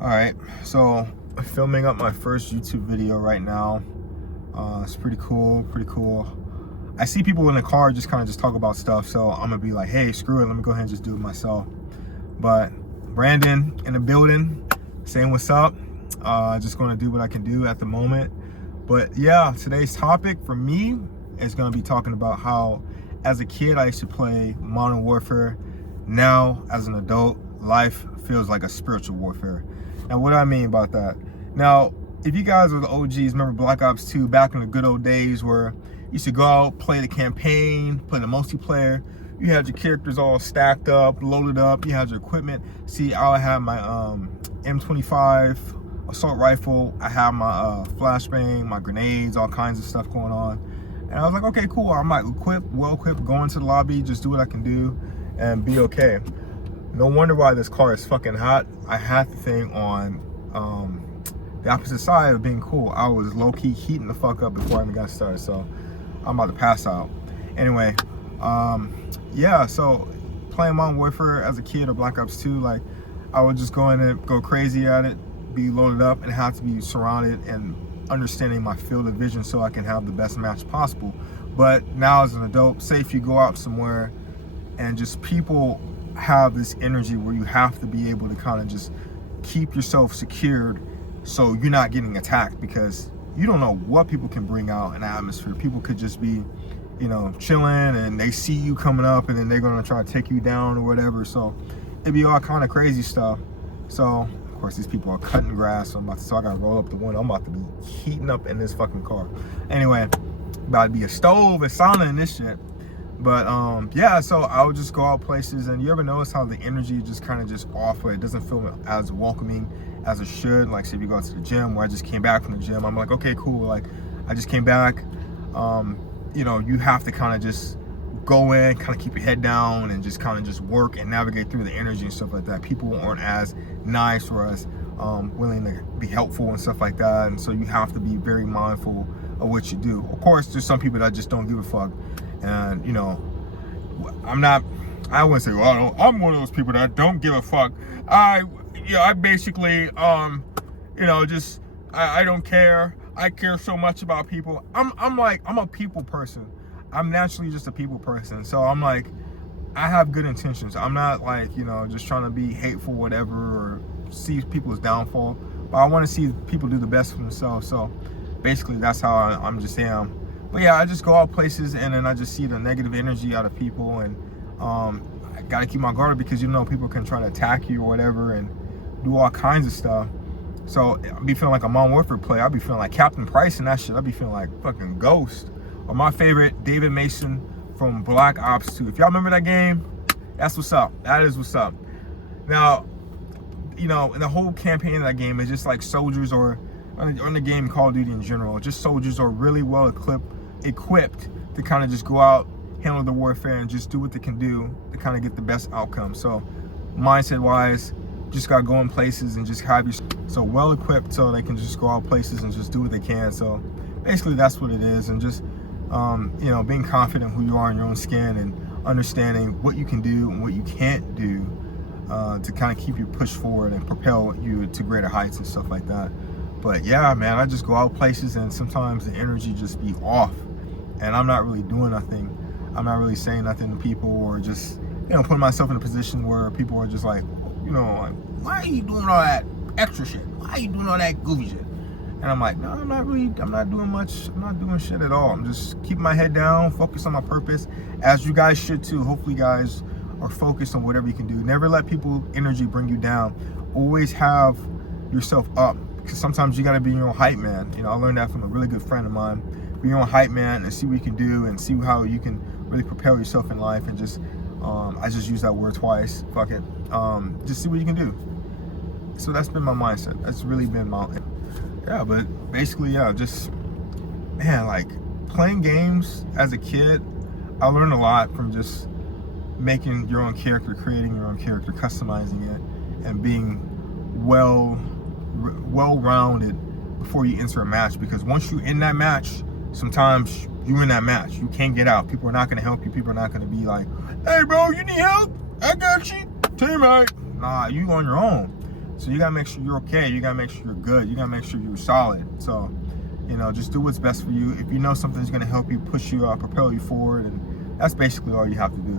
All right, so I'm filming up my first YouTube video right now. It's pretty cool. I see people in the car just kind of talk about stuff, so I'm gonna be like, hey, screw it, let me go ahead and just do it myself. But Brandon in the building, saying what's up. Just gonna do what I can do at the moment. But yeah, today's topic for me is gonna be talking about how, as a kid, I used to play Modern Warfare. Now, as an adult, life feels like a spiritual warfare. Now, what do I mean about that? Now, if you guys are the OGs, remember Black Ops 2, back in the good old days where you used to go out, play the campaign, play the multiplayer. You had your characters all stacked up, loaded up. You had your equipment. See, I had my M25 assault rifle. I had my flashbang, my grenades, all kinds of stuff going on. And I was like, okay, cool. I'm like well equipped, go into the lobby, just do what I can do and be okay. No wonder why this car is fucking hot. I had the thing on the opposite side of being cool. I was low-key heating the fuck up before I even got started, so I'm about to pass out. Anyway, yeah, so playing Modern Warfare as a kid or Black Ops 2, like, I would just go in and go crazy at it, be loaded up, and have to be surrounded and understanding my field of vision so I can have the best match possible. But now as an adult, say if you go out somewhere and just people have this energy where you have to be able to kind of just keep yourself secured so you're not getting attacked, because you don't know what people can bring out in the atmosphere. People could just be, you know, chilling and they see you coming up and then they're gonna try to take you down or whatever. So it'd be all kind of crazy stuff. So of course these people are cutting grass, so I gotta roll up the window. I'm about to be heating up in this fucking car. Anyway, about to be a stove and sauna and this shit. But yeah, so I would just go out places, and you ever notice how the energy just kind of just off, where it doesn't feel as welcoming as it should? Like, say if you go to the gym, where I just came back from the gym, I'm like, okay, cool, like I just came back. You know, you have to kind of just go in, kind of keep your head down and just kind of just work and navigate through the energy and stuff like that. People aren't as nice or as willing to be helpful and stuff like that, and so you have to be very mindful of what you do. Of course, there's some people that just don't give a fuck. And you know, I wouldn't say, well, I'm one of those people that don't give a fuck. I basically, you know, just, I don't care. I care so much about people. I'm a people person. I'm naturally just a people person. So I'm like, I have good intentions. I'm not like, you know, just trying to be hateful, whatever, or see people's downfall. But I want to see people do the best for themselves. So basically that's how I'm just am. But yeah, I just go out places and then I just see the negative energy out of people, and I gotta keep my guard, because you know people can try to attack you or whatever and do all kinds of stuff. So I'll be feeling like a Modern Warfare player. I'll be feeling like Captain Price and that shit. I'll be feeling like fucking Ghost. Or my favorite, David Mason from Black Ops 2. If y'all remember that game, that's what's up. That is what's up. Now, you know, in the whole campaign of that game is just like soldiers, or on the game Call of Duty in general, just soldiers are really well equipped to kind of just go out, handle the warfare, and just do what they can do to kind of get the best outcome. So mindset wise, just gotta go in places and just have you so well equipped so they can just go out places and just do what they can. So basically that's what it is. And just you know, being confident who you are in your own skin and understanding what you can do and what you can't do to kind of keep you pushed forward and propel you to greater heights and stuff like that. But yeah, man, I just go out places and sometimes the energy just be off, and I'm not really doing nothing. I'm not really saying nothing to people, or just, you know, putting myself in a position where people are just like, you know, like, why are you doing all that extra shit? Why are you doing all that goofy shit? And I'm like, no, I'm not doing much. I'm not doing shit at all. I'm just keeping my head down, focus on my purpose, as you guys should too. Hopefully you guys are focused on whatever you can do. Never let people energy bring you down. Always have yourself up, because sometimes you got to be your own hype man. You know, I learned that from a really good friend of mine. Be your own hype man and see what you can do and see how you can really propel yourself in life. And just I just used that word twice, fuck it. Just see what you can do. So that's been my mindset. That's really been my, yeah. But basically, yeah, just, man, like playing games as a kid, I learned a lot from just making your own character, creating your own character, customizing it, and being well-rounded before you enter a match. Because once you're in that match, sometimes you're in that match, you can't get out. People are not going to help you. People are not going to be like, hey bro, you need help? I got you, teammate. Nah, you on your own. So you gotta make sure you're okay. You gotta make sure you're good. You gotta make sure you're solid. So, you know, just do what's best for you. If you know something's gonna help you, push you, propel you forward, and that's basically all you have to do.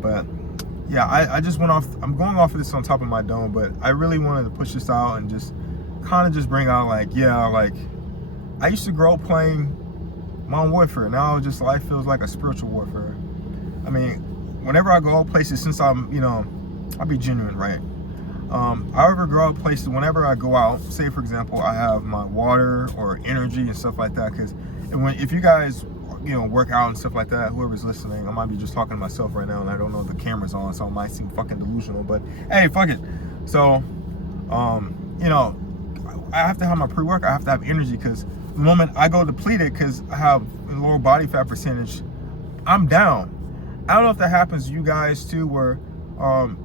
But yeah, I just went off. I'm going off of this on top of my dome, but I really wanted to push this out and just kind of just bring out like, yeah, like I used to grow up playing Modern Warfare. Now just life feels like a spiritual warfare. I mean, whenever I go out places, since I'm, you know, I'll be genuine, right? I ever go out places, whenever I go out, say for example, I have my water or energy and stuff like that, because if you guys, you know, work out and stuff like that, whoever's listening, I might be just talking to myself right now and I don't know if the camera's on, so I might seem fucking delusional, but hey, fuck it. So, you know, I have to have my pre-workout, I have to have energy, because the moment I go depleted, because I have a lower body fat percentage, I'm down. I don't know if that happens to you guys too, where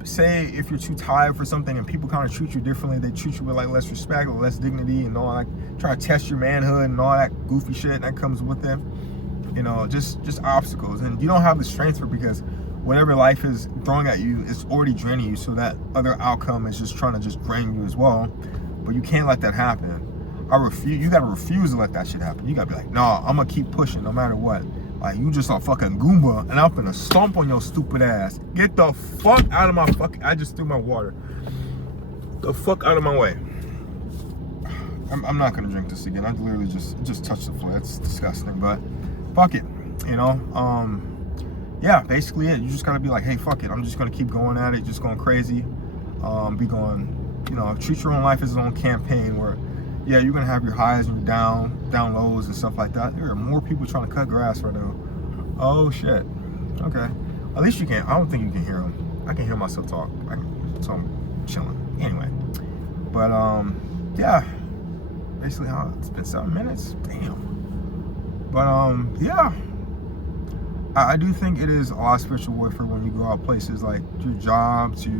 say if you're too tired for something and people kind of treat you differently, they treat you with like less respect or less dignity and all, like try to test your manhood and all that goofy shit that comes with it. You know, just obstacles, and you don't have the strength for it, because whatever life is throwing at you, it's already draining you, so that other outcome is just trying to just drain you as well. But you can't let that happen. You gotta refuse to let that shit happen. You gotta be like, nah, I'm gonna keep pushing no matter what. Like, you just a fucking Goomba, and I'm gonna stomp on your stupid ass. Get the fuck out of my fucking, I just threw my water. The fuck out of my way. I'm not gonna drink this again. I literally just touched the floor. It's disgusting, but fuck it, you know. Yeah, basically it. You just gotta be like, hey, fuck it. I'm just gonna keep going at it, just going crazy. Be going, you know, treat your own life as its own campaign where, yeah, you're gonna have your highs and your down lows and stuff like that. There are more people trying to cut grass right now. Oh shit. Okay. At least you can. I don't think you can hear them. I can hear myself talk. So I'm chilling. Anyway. But yeah. Basically, it's been 7 minutes. Damn. But yeah. I do think it is a lot of spiritual warfare when you go out places like your job, to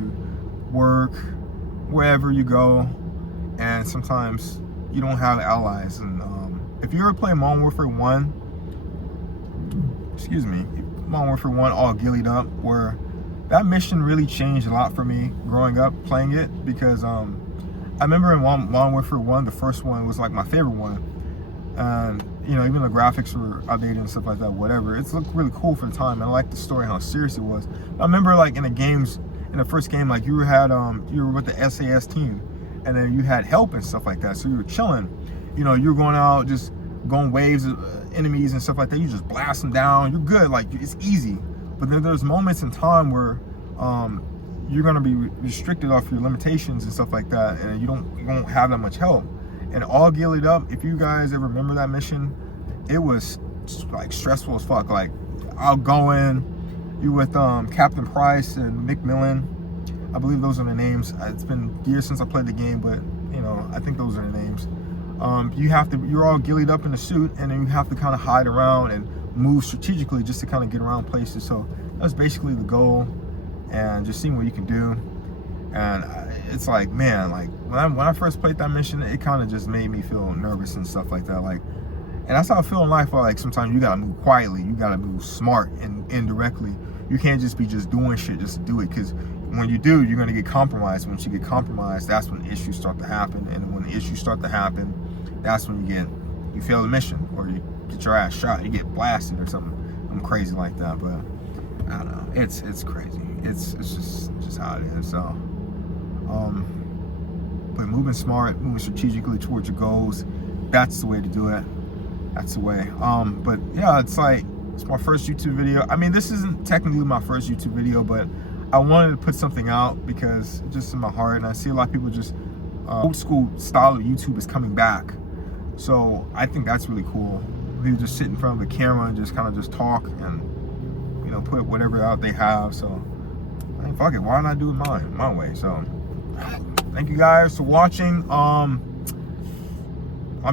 work, wherever you go, and sometimes you don't have allies. And if you ever play Modern Warfare 1, excuse me, Modern Warfare 1 all gillied up, where that mission really changed a lot for me growing up playing it, because I remember in Modern Warfare 1, the first one was like my favorite one, and you know, even the graphics were outdated and stuff like that, whatever. It's looked really cool for the time, and I liked the story, how serious it was. I remember like in the games, in the first game, like you were with the SAS team, and then you had help and stuff like that, so you were chilling. You know, you're going out, just going waves of enemies and stuff like that. You just blast them down. You're good, like it's easy. But then there's moments in time where you're gonna be restricted off your limitations and stuff like that, and you won't have that much help. And all gillied up, if you guys ever remember that mission, it was like stressful as fuck. Like outgoing, you with Captain Price and McMillan. I believe those are the names. It's been years since I played the game, but you know, I think those are the names. You're all gillied up in the suit, and then you have to kind of hide around and move strategically just to kind of get around places. So that's basically the goal, and just seeing what you can do. And it's like, man, like when I first played that mission, it kind of just made me feel nervous and stuff like that. Like, and that's how I feel in life. Like sometimes you gotta move quietly, you gotta move smart and indirectly. You can't just be doing shit just to do it, because when you do, you're gonna get compromised. Once you get compromised, that's when issues start to happen. And when the issues start to happen, that's when you fail the mission, or you get your ass shot, you get blasted or something. I'm crazy like that, but I don't know. It's crazy. It's just how it is. So. But moving smart, moving strategically towards your goals, that's the way to do it. That's the way. But yeah, it's like, it's my first YouTube video. I mean, this isn't technically my first YouTube video, but I wanted to put something out because it's just in my heart, and I see a lot of people just, old school style of YouTube is coming back. So I think that's really cool. People just sit in front of the camera and just kind of just talk and, you know, put whatever out they have. So, I mean, fuck it, why not do it my way? So, thank you guys for watching. I'm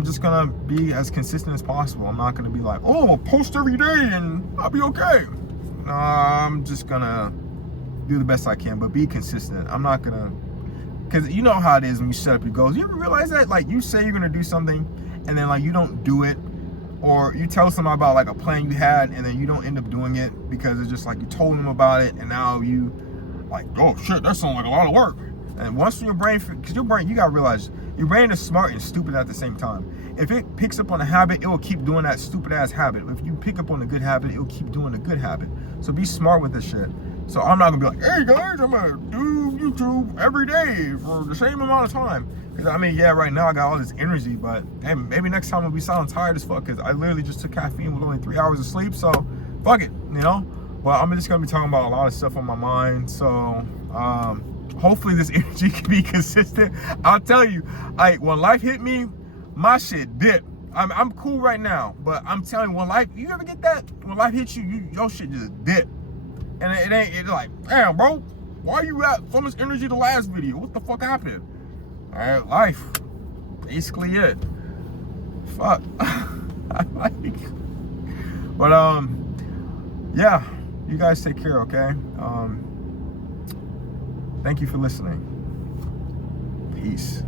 just gonna be as consistent as possible. I'm not gonna be like, oh, I'll post every day and I'll be okay. I'm just gonna do the best I can, but be consistent. I'm not gonna, because you know how it is when you set up your goals. You ever realize that, like, you say you're gonna do something and then like you don't do it, or you tell somebody about like a plan you had and then you don't end up doing it because it's just like you told them about it and now you like, oh shit, that sounds like a lot of work. And once your brain, because your brain, you gotta realize, your brain is smart and stupid at the same time. If it picks up on a habit, it will keep doing that stupid ass habit. If you pick up on a good habit, it will keep doing a good habit. So be smart with this shit. So I'm not gonna be like, hey guys, I'm gonna do YouTube every day for the same amount of time. Because I mean, yeah, right now I got all this energy, but hey, maybe next time I'll be sounding tired as fuck, because I literally just took caffeine with only 3 hours of sleep. So fuck it, you know. But I'm just gonna be talking about a lot of stuff on my mind. So hopefully this energy can be consistent. I'll tell you, like when life hit me, my shit dipped. I'm cool right now, but I'm telling you, when life, you ever get that? When life hits you, your shit just dip. And it's like, damn, bro, why you got so much energy the last video? What the fuck happened? All right, life, basically it. Fuck. But yeah, you guys take care, okay? Thank you for listening. Peace.